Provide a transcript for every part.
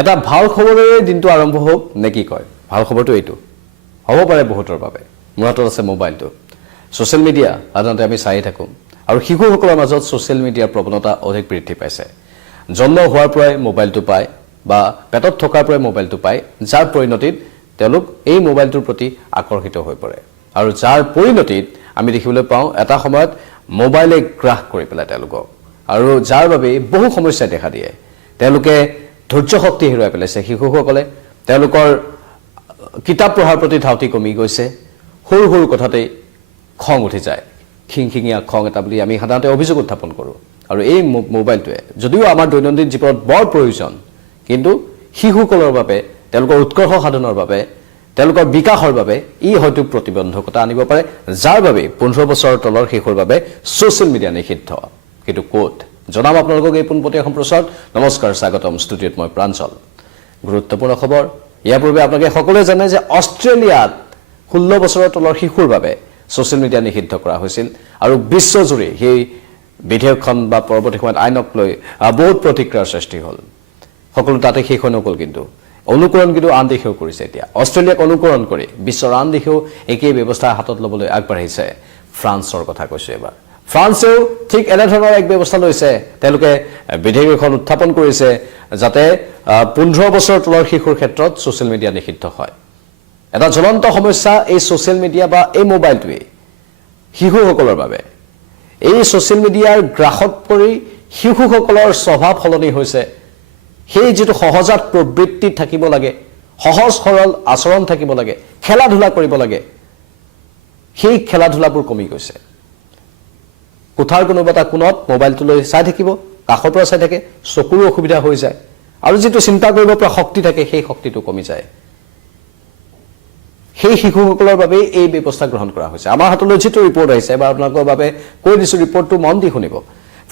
এটা ভাল খবৰেৰে দিনটো আৰম্ভ হোক নে কি কয় ভাল খবৰটো এইটো হ'ব পাৰে বহুতৰ বাবে মূৰত আছে মোবাইলটো সোশ্যাল মিডিয়া সাধাৰণতে আমি চাই থাকো আৰু শিশুসকলৰ মাজত সোশ্যাল মিডিয়াৰ প্ৰৱণতা অধিক বৃদ্ধি পাইছে জন্ম হোৱাৰ পৰাই মোবাইলটো পায় বা পেটত থকাৰ পৰাই মোবাইলটো পায় যাৰ পৰিণতিত তেওঁলোক এই মোবাইলটোৰ প্ৰতি আকৰ্ষিত হৈ পৰে আৰু যাৰ পৰিণতিত আমি দেখিবলৈ পাওঁ এটা সময়ত মোবাইলে গ্ৰাস কৰি পেলাই তেওঁলোকক আৰু যাৰ বাবে বহু সমস্যা দেখা দিয়ে তেওঁলোকে ধৈৰ্য শক্তি হেৰুৱাই পেলাইছে শিশুসকলে তেওঁলোকৰ কিতাপ পঢ়াৰ প্ৰতি ধাউতি কমি গৈছে সৰু সৰু কথাতে খং উঠি যায় খিংখিঙীয়া খং এটা বুলি আমি সাধাৰণতে অভিযোগ উত্থাপন কৰোঁ আৰু এই মোবাইলটোৱে যদিও আমাৰ দৈনন্দিন জীৱনত বৰ প্ৰয়োজন কিন্তু শিশুসকলৰ বাবে তেওঁলোকৰ উৎকৰ্ষ সাধনৰ বাবে তেওঁলোকৰ বিকাশৰ বাবে ই হয়তো প্ৰতিবন্ধকতা আনিব পাৰে যাৰ বাবে 15 বছৰৰ তলৰ শিশুৰ বাবে সোশ্যাল মিডিয়া নিষিদ্ধ কিন্তু কোট জনাম আপোনালোকক এই পোনপটীয়া সম্প্ৰচাৰত নমস্কাৰ স্বাগতম ষ্টুডিঅ'ত মই প্ৰাঞ্জল গুৰুত্বপূৰ্ণ খবৰ ইয়াৰ পূৰ্বে আপোনালোকে সকলোৱে জানে যে অষ্ট্ৰেলিয়াত 16 বছৰৰ তলৰ শিশুৰ বাবে সোশ্যাল মিডিয়া নিষিদ্ধ কৰা হৈছিল আৰু বিশ্বজুৰি সেই বিধেয়কখন বা পৰৱৰ্তী সময়ত আইনক লৈ বহুত প্ৰতিক্ৰিয়াৰ সৃষ্টি হ'ল সকলো তাতে শেষ হৈ নগ'ল কিন্তু অনুকৰণ কিন্তু আন দেশেও কৰিছে এতিয়া অষ্ট্ৰেলিয়াক অনুকৰণ কৰি বিশ্বৰ আন দেশেও একেই ব্যৱস্থা হাতত ল'বলৈ আগবাঢ়িছে ফ্ৰান্সৰ কথা কৈছো এবাৰ ফ্ৰান্সেও ঠিক এনে ধৰণৰ এক ব্যৱস্থা লৈছে তেওঁলোকে বিধেয়ক এখন উত্থাপন কৰিছে যাতে 15 বছৰৰ তলৰ শিশুৰ ক্ষেত্ৰত সোশ্যাল মিডিয়া নিষিদ্ধ হয় এটা জ্বলন্ত সমস্যা এই সোশ্যাল মিডিয়া বা এই মোবাইলটোৱে শিশুসকলৰ বাবে এই সোশ্যাল মিডিয়াৰ গ্ৰাহত পৰি শিশুসকলৰ স্বভাৱ সলনি হৈছে সেই যেটো সহজাত প্ৰবৃত্তি থাকিব লাগে সহজ সৰল আচৰণ থাকিব লাগে খেলা ধুলা কৰিব লাগে সেই খেলা ধুলাবোৰ কমি গৈছে কোঠাৰ কোনোবাটা কোণত মোবাইলটো লৈ চাই থাকিব কাষৰ পৰা চাই থাকে চকুৰ অসুবিধা হৈ যায় আৰু যেটো চিন্তা কৰিব পৰা শক্তি থাকে সেই শক্তিটো কমি যায় সেই শিশুসকলৰ বাবে এই ব্যৱস্থা গ্ৰহণ কৰা হৈছে আমাৰ হাতলৈ যেটো ৰিপৰ্ট আহিছে বা আপোনালোকৰ বাবে কৈ দিছো ৰিপৰ্টটো মন দি শুনিব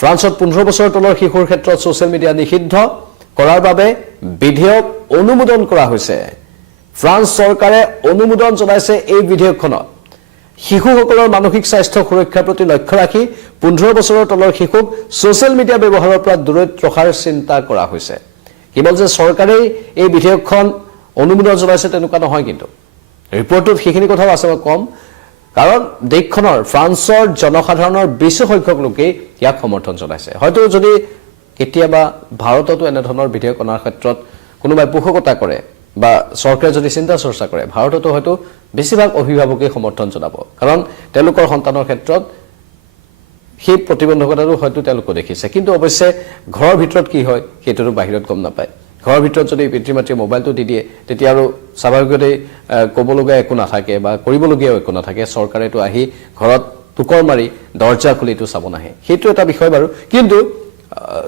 ফ্ৰান্সত 15 বছৰৰ তলৰ শিশুৰ ক্ষেত্ৰত সোশ্যাল মিডিয়া নিষিদ্ধ কৰাৰ বাবে বিধেয়ক অনুমোদন কৰা হৈছে ফ্ৰান্স চৰকাৰে অনুমোদন জনাইছে এই বিধেয়কখনত শিশুসকলৰ মানসিক স্বাস্থ্য সুৰক্ষাৰ প্ৰতি লক্ষ্য ৰাখি 15 বছৰৰ তলৰ শিশুক সোশ্যাল মিডিয়া ব্যৱহাৰৰ পৰা দূৰত ৰখাৰ চিন্তা কৰা হৈছে কেৱল যে চৰকাৰে এই বিধেয়কখন অনুমোদন জনাইছে তেনেকুৱা নহয় কিন্তু ৰিপৰ্টত সেইখিনি কথাও আছে কম কাৰণ দেশখনৰ ফ্ৰান্সৰ জনসাধাৰণৰ বেছি সংখ্যক লোকে ইয়াক সমৰ্থন জনাইছে হয়তো যদি কেতিয়াবা ভাৰততো এনে ধৰণৰ বিধেয়ক অনাৰ ক্ষেত্ৰত কোনোবাই পোষকতা কৰে বা চৰকাৰে যদি চিন্তা চৰ্চা কৰে ভাৰততো হয়তো বেছিভাগ অভিভাৱকে সমৰ্থন জনাব কাৰণ তেওঁলোকৰ সন্তানৰ ক্ষেত্ৰত সেই প্ৰতিবন্ধকতাটো হয়তো তেওঁলোকে দেখিছে কিন্তু অৱশ্যে ঘৰৰ ভিতৰত কি হয় সেইটোতো বাহিৰত গম নাপায় ঘৰৰ ভিতৰত যদি পিতৃ-মাতৃয়ে মোবাইলটো দি দিয়ে তেতিয়া আৰু স্বাভাৱিকতে ক'বলগীয়া একো নাথাকে বা কৰিবলগীয়া একো নাথাকে চৰকাৰেতো আহি ঘৰত টুকৰ মাৰি দৰ্জা খুলিটো চাব নাহে সেইটো এটা বিষয় বাৰু কিন্তু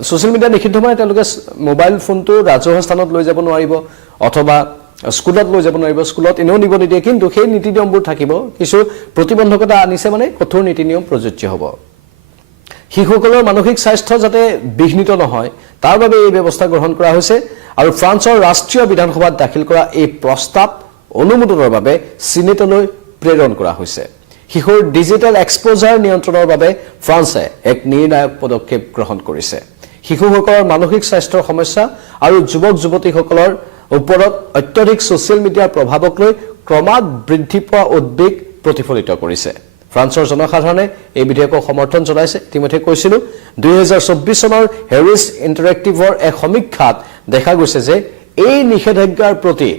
সোশ্যাল মিডিয়া নিষিদ্ধ মানে তেওঁলোকে মোবাইল ফোনটো ৰাজহুৱা স্থানত লৈ যাব নোৱাৰিব অথবা স্কুলত লৈ যাব নোৱাৰিব স্কুলত এনেও নিব নিদিয়ে কিন্তু সেই নীতি নিয়মবোৰ থাকিব কিছু প্ৰতিবন্ধকতা আনিছে মানে কঠোৰ নীতি নিয়ম প্ৰযোজ্য হ'ব শিশুসকলৰ মানসিক স্বাস্থ্য যাতে বিঘ্নিত নহয় তাৰ বাবে এই ব্যৱস্থা গ্ৰহণ কৰা হৈছে আৰু ফ্ৰান্সৰ ৰাষ্ট্ৰীয় বিধানসভাত দাখিল কৰা এই প্ৰস্তাৱ অনুমোদনৰ বাবে সিনেটলৈ প্ৰেৰণ কৰা হৈছে শিশুৰ ডিজিটেল এক্সপোজাৰ নিয়ন্ত্ৰণৰ বাবে ফ্ৰান্সে এক নিৰ্ণায়ক পদক্ষেপ গ্ৰহণ কৰিছে শিশুসকলৰ মানসিক স্বাস্থ্যৰ সমস্যা আৰু যুৱক যুৱতীসকলৰ ওপৰত অত্যধিক সোশ্যাল মিডিয়াৰ প্ৰভাৱক লৈ ক্ৰমাৎ বৃদ্ধি পোৱা উদ্বেগ প্ৰতিফলিত কৰিছে ফ্ৰান্সৰ জনসাধাৰণে এই বিধেয়কক সমৰ্থন জনাইছে ইতিমধ্যে কৈছিলো 2024 চনৰ হেৰিছ ইণ্টাৰেক্টিভৰ এক সমীক্ষাত দেখা গৈছে যে এই নিষেধাজ্ঞাৰ প্ৰতি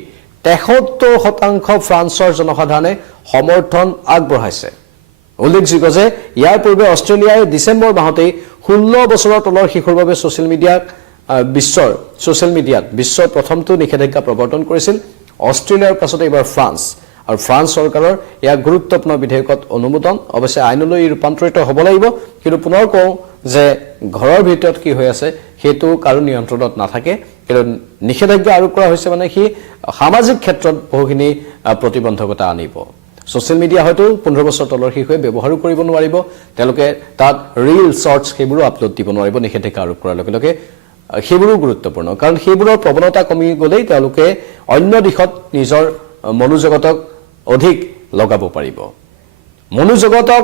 73% ফ্ৰান্সৰ জনসাধাৰণে সমৰ্থন আগবঢ়াইছে উল্লেখযোগ্য যে ইয়াৰ পূৰ্বে অষ্ট্ৰেলিয়াই ডিসেম্বৰ মাহতে 16 বছৰৰ তলৰ শিশুৰ বাবে সোশ্যাল মিডিয়াত বিশ্বৰ প্ৰথমটো নিষেধাজ্ঞা প্ৰৱৰ্তন কৰিছিল অষ্ট্ৰেলিয়াৰ পাছত এবাৰ ফ্ৰান্স আৰু ফ্ৰান্স চৰকাৰৰ ইয়াৰ গুৰুত্বপূৰ্ণ বিধেয়কত অনুমোদন অৱশ্যে আইনলৈ ৰূপান্তৰিত হ'ব লাগিব কিন্তু পুনৰ কওঁ যে ঘৰৰ ভিতৰত কি হৈ আছে হেতু কাৰো নিয়ন্ত্ৰণত নাথাকে কিন্তু নিষেধাজ্ঞা আৰোপ কৰা হৈছে মানে কি সামাজিক ক্ষেত্ৰত বহুখিনি প্ৰতিবন্ধকতা আনিব সোশ্যাল মিডিয়া হয়তো 15 বছৰ তলৰ শিশুৱে ব্যৱহাৰ কৰিব নোৱাৰিব তেওঁলোকে তাত ৰিল শৰ্টছ সেইবোৰ আপলোড দিব নোৱাৰিব নিষেধাজ্ঞা আৰোপ কৰাৰ লগে লগে সেইবোৰো গুৰুত্বপূৰ্ণ কাৰণ সেইবোৰৰ প্ৰৱণতা কমি গ'লেই তেওঁলোকে অন্য দিশত নিজৰ মনোজগতক অধিক লগাব পাৰিব মনোজগতক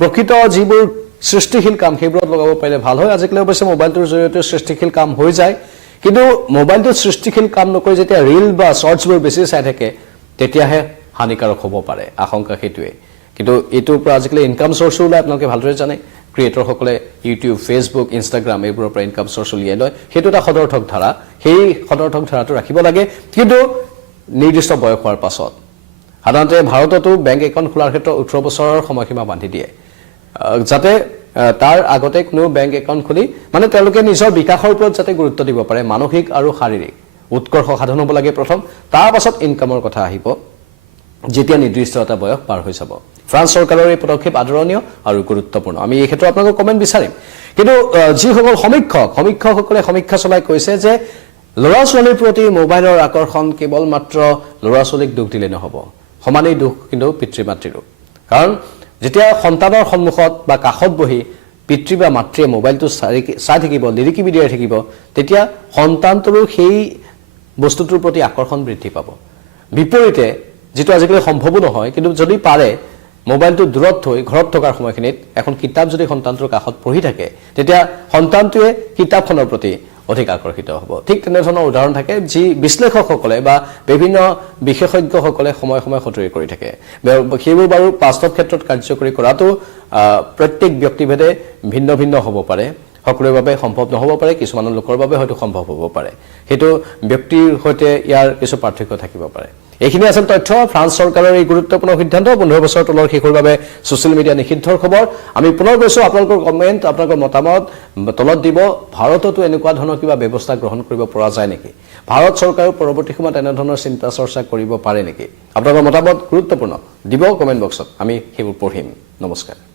প্ৰকৃত যিবোৰ সৃষ্টিশীল কাম সেইবোৰত লগাব পাৰিলে ভাল হয় আজিকালি অৱশ্যে মোবাইলটোৰ জৰিয়তে সৃষ্টিশীল কাম হৈ যায় কিন্তু মোবাইলটো সৃষ্টিশীল কাম নকৰি যেতিয়া ৰিল বা শৰ্টছবোৰ বেছি চাই থাকে তেতিয়াহে হানিকাৰক হ'ব পাৰে আশংকা সেইটোৱে কিন্তু এইটোৰ পৰা আজিকালি ইনকাম চ'ৰ্চো ওলাই আপোনালোকে ভালদৰে জানে ক্ৰিয়েটৰসকলে ইউটিউব ফেচবুক ইনষ্টাগ্ৰাম এইবোৰৰ পৰা ইনকাম চ'ৰ্চ উলিয়াই লয় সেইটো এটা সদৰ্থক ধাৰা সেই সদৰ্থক ধাৰাটো ৰাখিব লাগে কিন্তু নিৰ্দিষ্ট বয়স হোৱাৰ পাছত সাধাৰণতে ভাৰততো বেংক একাউণ্ট খোলাৰ ক্ষেত্ৰত 18 বছৰৰ সময়সীমা বান্ধি দিয়ে যাতে তাৰ আগতে কোনো বেংক একাউণ্ট খুলি মানে তেওঁলোকে নিজৰ বিকাশৰ ওপৰত যাতে গুৰুত্ব দিব পাৰে মানসিক আৰু শাৰীৰিক উৎকৰ্ষ সাধন হ'ব লাগে প্ৰথম তাৰ পাছত ইনকামৰ কথা আহিব যেতিয়া নিৰ্দিষ্ট এটা বয়স পাৰ হৈ যাব ফ্ৰান্স চৰকাৰৰ এই পদক্ষেপ আদৰণীয় আৰু গুৰুত্বপূৰ্ণ আমি এই ক্ষেত্ৰত আপোনালোকৰ কমেণ্ট বিচাৰিম কিন্তু যিসকল সমীক্ষকসকলে সমীক্ষা চলাই কৈছে যে ল'ৰা ছোৱালীৰ প্ৰতি মোবাইলৰ আকৰ্ষণ কেৱল মাত্ৰ ল'ৰা ছোৱালীক দুখ দিলে নহ'ব সমানেই দুখ কিন্তু পিতৃ মাতৃৰো কাৰণ যেতিয়া সন্তানৰ সন্মুখত বা কাষত বহি পিতৃ বা মাতৃয়ে মোবাইলটো চাই থাকিব লিৰিকি বিদিয়াই থাকিব তেতিয়া সন্তানটোৰো সেই বস্তুটোৰ প্ৰতি আকৰ্ষণ বৃদ্ধি পাব বিপৰীতে যেটো আজিকালি সম্ভৱো নহয় কিন্তু যদি পাৰে মোবাইলটো দূৰত থৈ ঘৰত থকাৰ সময়খিনিত এখন কিতাপ যদি সন্তানটোৰ কাষত পঢ়ি থাকে তেতিয়া সন্তানটোৱে কিতাপখনৰ প্ৰতি অধিক আকৰ্ষিত হ'ব ঠিক তেনেধৰণৰ উদাহৰণ থাকে যি বিশ্লেষকসকলে বা বিভিন্ন বিশেষজ্ঞসকলে সময় সময় সতৰি কৰি থাকে সেইবোৰ বাৰু বাস্তৱ ক্ষেত্ৰত কাৰ্যকৰী কৰাটো প্ৰত্যেক ব্যক্তিভেদে ভিন্ন ভিন্ন হ'ব পাৰে সকলোৰে বাবে সম্ভৱ নহ'ব পাৰে কিছুমান লোকৰ বাবে হয়তো সম্ভৱ হ'ব পাৰে হেতু ব্যক্তিৰ হৈতে ইয়াৰ কিছু পাৰ্থক্য থাকিব পাৰে এইখিনি আছিল তথ্য ফ্ৰান্স চৰকাৰৰ এই গুৰুত্বপূৰ্ণ সিদ্ধান্ত 15 বছৰ তলৰ শিশুৰ বাবে সোশ্যাল মিডিয়া নিষিদ্ধৰ খবৰ আমি পুনৰ গৈছো আপোনালোকৰ কমেন্ট আপোনালোকৰ মতামত তলত দিব ভাৰততো এনেকুৱা ধৰণৰ কিবা ব্যৱস্থা গ্ৰহণ কৰিব পৰা যায় নেকি ভাৰত চৰকাৰৰ পৰৱৰ্তী সময়ত এনে ধৰণৰ চিন্তা চৰ্চা কৰিব পাৰে নেকি আপোনালোকৰ মতামত গুৰুত্বপূৰ্ণ দিব কমেন্ট বক্সত আমি সেইবোৰ পঢ়িম নমস্কাৰ